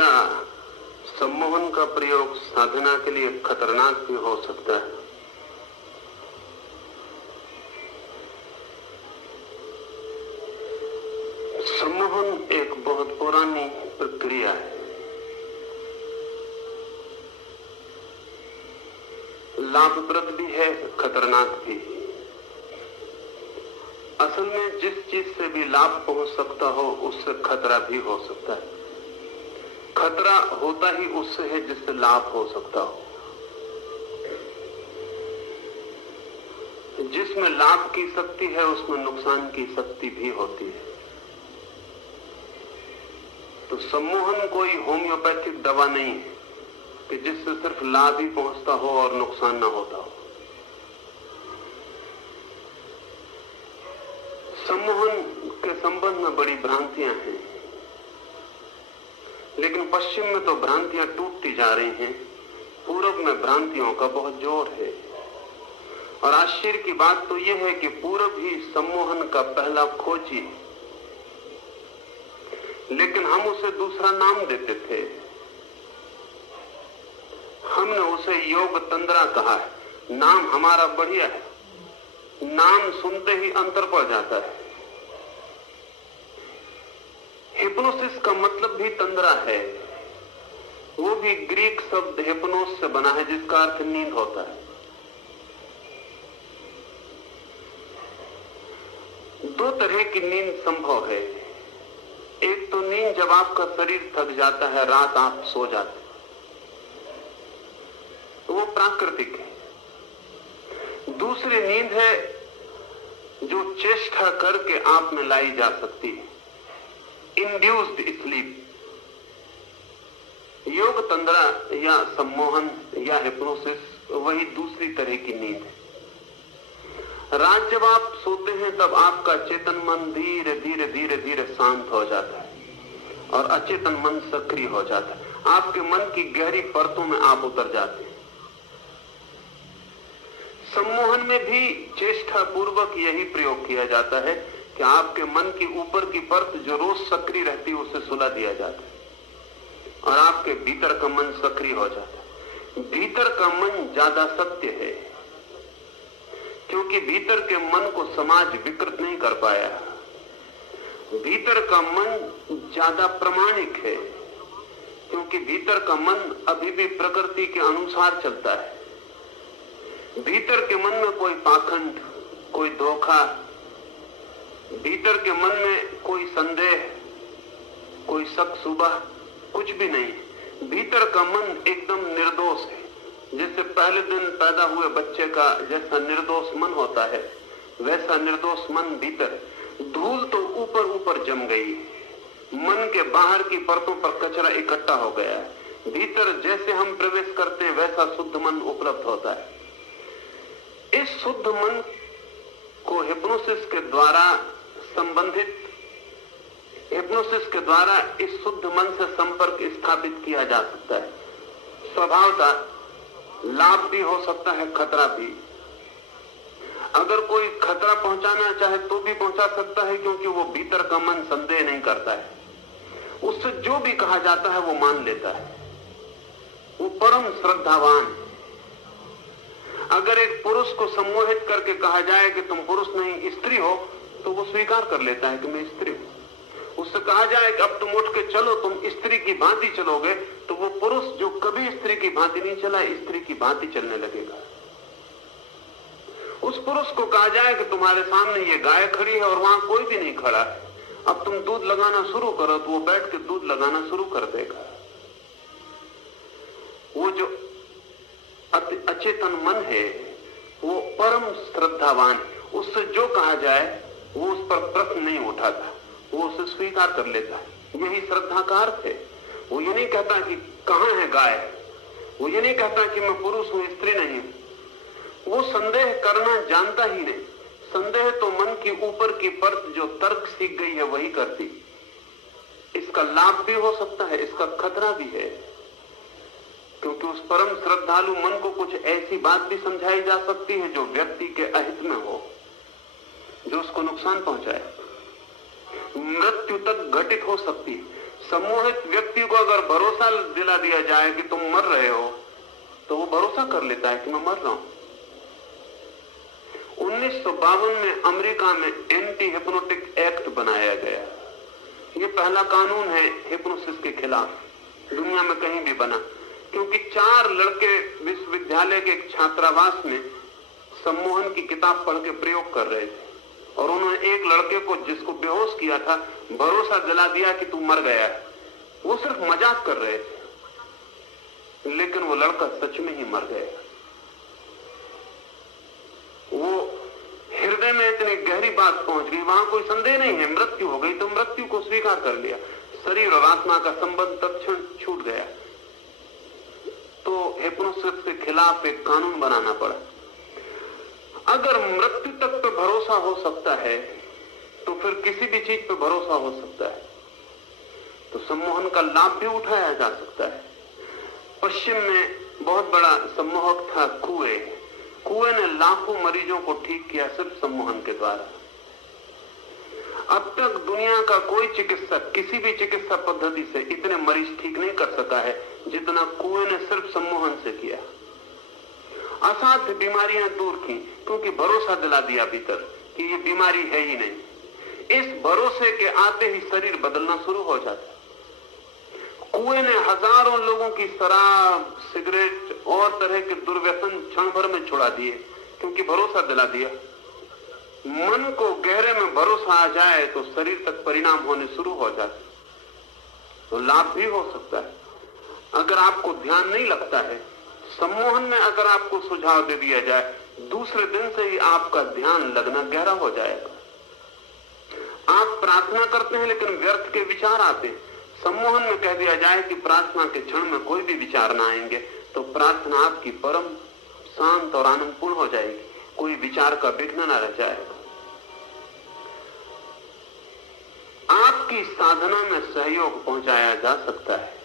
क्या सम्मोहन का प्रयोग साधना के लिए खतरनाक भी हो सकता है? सम्मोहन एक बहुत पुरानी प्रक्रिया है। लाभप्रद भी है, खतरनाक भी। असल में जिस चीज से भी लाभ पहुंच सकता हो उससे खतरा भी हो सकता है। खतरा होता ही उससे है जिससे लाभ हो सकता हो। जिसमें लाभ की शक्ति है उसमें नुकसान की शक्ति भी होती है। तो सम्मोहन कोई होम्योपैथिक दवा नहीं है कि जिससे सिर्फ लाभ ही पहुंचता हो और नुकसान ना होता हो। सम्मोहन के संबंध में बड़ी भ्रांतियां हैं, लेकिन पश्चिम में तो भ्रांतियां टूटती जा रही हैं। पूरब में भ्रांतियों का बहुत जोर है। और आश्चर्य की बात तो यह है कि पूरब ही सम्मोहन का पहला खोजी है, लेकिन हम उसे दूसरा नाम देते थे। हमने उसे योग तंद्रा कहा है। नाम हमारा बढ़िया है, नाम सुनते ही अंतर पड़ जाता है। हिप्नोसिस का मतलब भी तंद्रा है। वो भी ग्रीक शब्द हिप्नोस से बना है, जिसका अर्थ नींद होता है। दो तरह की नींद संभव है। एक तो नींद जब आपका शरीर थक जाता है, रात आप सो जाते, तो वो प्राकृतिक है। दूसरी नींद है जो चेष्टा करके आप में लाई जा सकती है, इंड्यूस्ड स्लीप। योग तंद्रा या सम्मोहन या हिप्नोसिस वही दूसरी तरह की नींद है। रात जब आप सोते हैं तब आपका चेतन मन धीरे धीरे धीरे धीरे शांत हो जाता है और अचेतन मन सक्रिय हो जाता है। आपके मन की गहरी परतों में आप उतर जाते हैं। सम्मोहन में भी चेष्टा पूर्वक यही प्रयोग किया जाता है कि आपके मन की ऊपर की परत जो रोज सक्रिय रहती है उसे सुला दिया जाता है और आपके भीतर का मन सक्रिय हो जाता है। भीतर का मन ज्यादा सत्य है, क्योंकि भीतर के मन को समाज विकृत नहीं कर पाया। भीतर का मन ज्यादा प्रामाणिक है, क्योंकि भीतर का मन अभी भी प्रकृति के अनुसार चलता है। भीतर के मन में कोई पाखंड, कोई धोखा, भीतर के मन में कोई संदेह, कोई शक सुबह कुछ भी नहीं। भीतर का मन एकदम निर्दोष है। जैसे पहले दिन पैदा हुए बच्चे का जैसा निर्दोष मन होता है, वैसा निर्दोष मन भीतर। धूल तो ऊपर ऊपर जम गई, मन के बाहर की परतों पर कचरा इकट्ठा हो गया है। भीतर जैसे हम प्रवेश करते हैं वैसा शुद्ध मन उपलब्ध होता है। इस शुद्ध मन को हिप्नोसिस के द्वारा संबंधित, हिप्नोसिस के द्वारा इस शुद्ध मन से संपर्क स्थापित किया जा सकता है। स्वभावतः लाभ भी हो सकता है, खतरा भी। अगर कोई खतरा पहुंचाना चाहे तो भी पहुंचा सकता है, क्योंकि वो भीतर का मन संदेह नहीं करता है। उससे जो भी कहा जाता है वो मान लेता है। वो परम श्रद्धावान है। अगर एक पुरुष को सम्मोहित करके कहा जाए कि तुम पुरुष नहीं स्त्री हो, तो वो स्वीकार कर लेता है कि मैं स्त्री हूं। उससे कहा जाए कि अब तुम उठ के चलो, तुम स्त्री की भांति चलोगे, तो वो पुरुष जो कभी स्त्री की भांति नहीं चला, स्त्री की भांति चलने लगेगा। उस पुरुष को कहा जाए कि तुम्हारे सामने ये गाय खड़ी है और वहां कोई भी नहीं खड़ा है, अब तुम दूध लगाना शुरू करो, तो वो बैठ के दूध लगाना शुरू कर देगा। वो जो अचेतन मन है वो परम श्रद्धावान है। उससे जो कहा जाए वो उस पर प्रश्न नहीं उठाता, वो उसे स्वीकार कर लेता है। यही श्रद्धा का अर्थ है। वो ये नहीं कहता कि कहां है गाय, वो ये नहीं कहता कि मैं पुरुष हूं स्त्री नहीं। वो संदेह करना जानता ही नहीं। संदेह तो मन की ऊपर की परत जो तर्क सीख गई है वही करती। इसका लाभ भी हो सकता है, इसका खतरा भी है, क्योंकि उस परम श्रद्धालु मन को कुछ ऐसी बात भी समझाई जा सकती है जो व्यक्ति के अहित में हो, जो उसको नुकसान पहुंचाए। मृत्यु तक घटित हो सकती है। सम्मोहित व्यक्ति को अगर भरोसा दिला दिया जाए कि तुम मर रहे हो, तो वो भरोसा कर लेता है कि मैं मर रहा हूं। 1952 में अमेरिका में एंटी हिप्नोटिक एक्ट बनाया गया। ये पहला कानून है हिप्नोसिस के खिलाफ, दुनिया में कहीं भी बना, क्योंकि 4 लड़के विश्वविद्यालय के एक छात्रावास में सम्मोहन की किताब पढ़ के प्रयोग कर रहे थे, और उन्होंने एक लड़के को, जिसको बेहोश किया था, भरोसा दिला दिया कि तू मर गया है। वो सिर्फ मजाक कर रहे थे, लेकिन वो लड़का सच में ही मर गया। वो हृदय में इतनी गहरी बात पहुंच गई, वहां कोई संदेह नहीं है, मृत्यु हो गई, तो मृत्यु को स्वीकार कर लिया, शरीर और आत्मा का संबंध तत्क्षण छूट गया। तो हिप्नोसिस के खिलाफ एक कानून बनाना पड़ा। अगर मृत्यु तक पे भरोसा हो सकता है, तो फिर किसी भी चीज पे भरोसा हो सकता है। तो सम्मोहन का लाभ भी उठाया जा सकता है। पश्चिम में बहुत बड़ा सम्मोहक था कुएं ने लाखों मरीजों को ठीक किया सिर्फ सम्मोहन के द्वारा। अब तक दुनिया का कोई चिकित्सक किसी भी चिकित्सा पद्धति से इतने मरीज ठीक नहीं कर सका है जितना कुएं ने सिर्फ सम्मोहन से किया। असाध्य बीमारियां दूर की, क्योंकि भरोसा दिला दिया भीतर कि ये बीमारी है ही नहीं। इस भरोसे के आते ही शरीर बदलना शुरू हो जाता। कुएं ने हजारों लोगों की शराब, सिगरेट और तरह के दुर्व्यसन क्षण भर में छुड़ा दिए, क्योंकि भरोसा दिला दिया। मन को गहरे में भरोसा आ जाए तो शरीर तक परिणाम होने शुरू हो जाते, तो लाभ भी हो सकता है। अगर आपको ध्यान नहीं लगता है, सम्मोहन में अगर आपको सुझाव दे दिया जाए, दूसरे दिन से ही आपका ध्यान लगना गहरा हो जाएगा। आप प्रार्थना करते हैं लेकिन व्यर्थ के विचार आते हैं। सम्मोहन में कह दिया जाए कि प्रार्थना के क्षण में कोई भी विचार ना आएंगे, तो प्रार्थना आपकी परम शांत और आनंदपूर्ण हो जाएगी, कोई विचार का विघ्न न रह जाएगा। आपकी साधना में सहयोग पहुंचाया जा सकता है।